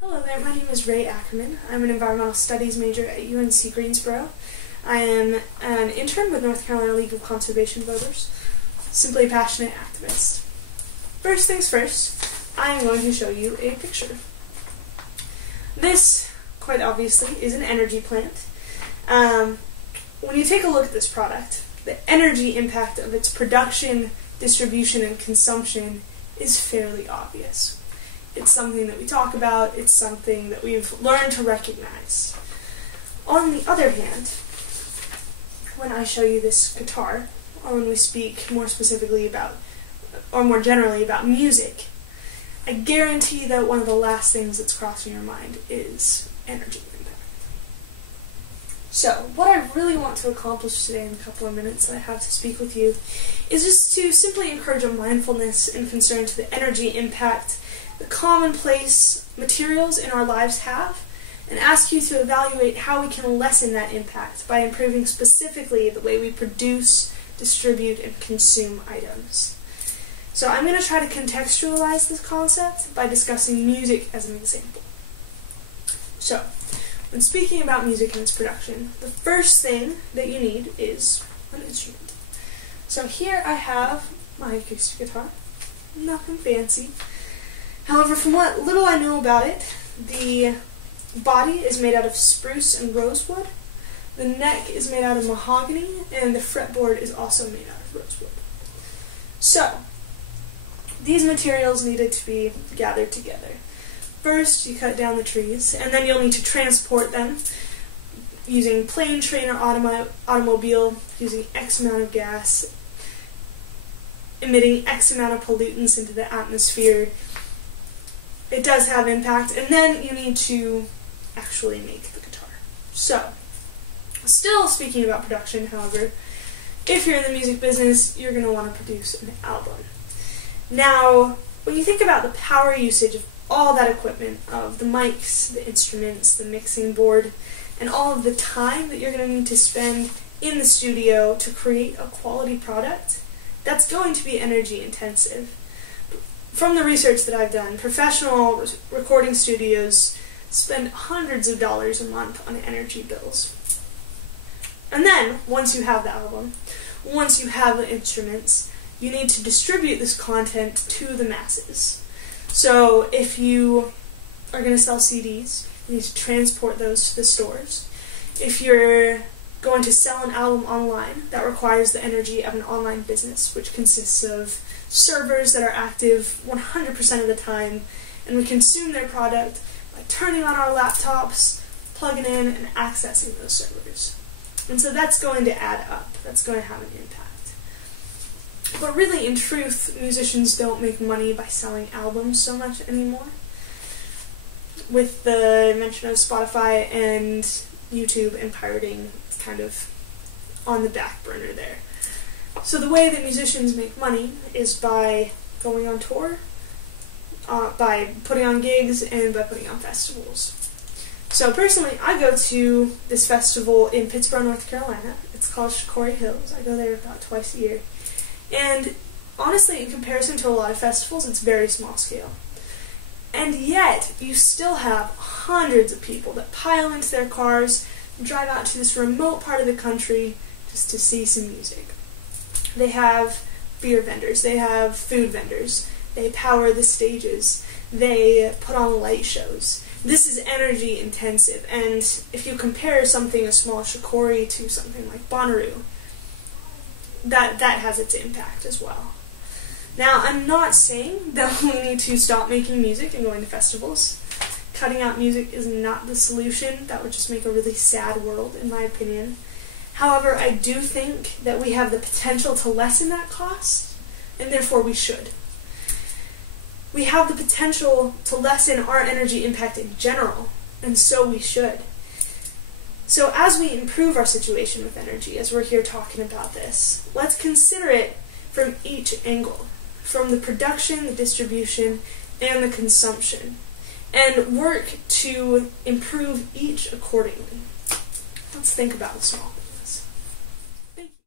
Hello there, my name is Ackerman. I'm an environmental studies major at UNC Greensboro. I am an intern with North Carolina League of Conservation Voters, simply a passionate activist. First things first, I am going to show you a picture. This, quite obviously, is an energy plant. When you take a look at this product, the energy impact of its production, distribution, and consumption is fairly obvious. It's something that we talk about, it's something that we've learned to recognize. On the other hand, when I show you this guitar, or when we speak more specifically about, or more generally about music, I guarantee that one of the last things that's crossing your mind is energy impact. So, what I really want to accomplish today in a couple of minutes that I have to speak with you is just to simply encourage a mindfulness and concern to the energy impact the commonplace materials in our lives have, and ask you to evaluate how we can lessen that impact by improving specifically the way we produce, distribute, and consume items. So I'm going to try to contextualize this concept by discussing music as an example. So, when speaking about music and its production, the first thing that you need is an instrument. So here I have my acoustic guitar, nothing fancy. However, from what little I know about it, the body is made out of spruce and rosewood, the neck is made out of mahogany, and the fretboard is also made out of rosewood. So, these materials needed to be gathered together. First, you cut down the trees, and then you'll need to transport them using plane, train, or automobile, using X amount of gas, emitting X amount of pollutants into the atmosphere. It does have impact, and then you need to actually make the guitar. So, still speaking about production, however, if you're in the music business, you're going to want to produce an album. Now, when you think about the power usage of all that equipment, of the mics, the instruments, the mixing board, and all of the time that you're going to need to spend in the studio to create a quality product, that's going to be energy intensive. From the research that I've done, professional recording studios spend hundreds of dollars a month on energy bills. And then, once you have the album, once you have the instruments, you need to distribute this content to the masses. So if you are going to sell CDs, you need to transport those to the stores. If you're going to sell an album online, that requires the energy of an online business, which consists of servers that are active 100% of the time, and we consume their product by turning on our laptops, plugging in, and accessing those servers. And so that's going to add up. That's going to have an impact. But really, in truth, musicians don't make money by selling albums so much anymore. With the mention of Spotify and YouTube and pirating, it's kind of on the back burner there. So the way that musicians make money is by going on tour, by putting on gigs, and by putting on festivals. So personally, I go to this festival in Pittsburgh, North Carolina. It's called Shikori Hills. I go there about twice a year. And honestly, in comparison to a lot of festivals, it's very small scale. And yet, you still have hundreds of people that pile into their cars and drive out to this remote part of the country just to see some music. They have beer vendors, they have food vendors, they power the stages, they put on light shows. This is energy intensive, and if you compare something as small as Shikori to something like Bonnaroo, that has its impact as well. Now, I'm not saying that we need to stop making music and going to festivals. Cutting out music is not the solution. That would just make a really sad world, in my opinion. However, I do think that we have the potential to lessen that cost, and therefore we should. We have the potential to lessen our energy impact in general, and so we should. So as we improve our situation with energy, as we're here talking about this, let's consider it from each angle, from the production, the distribution, and the consumption, and work to improve each accordingly. Let's think about the small things.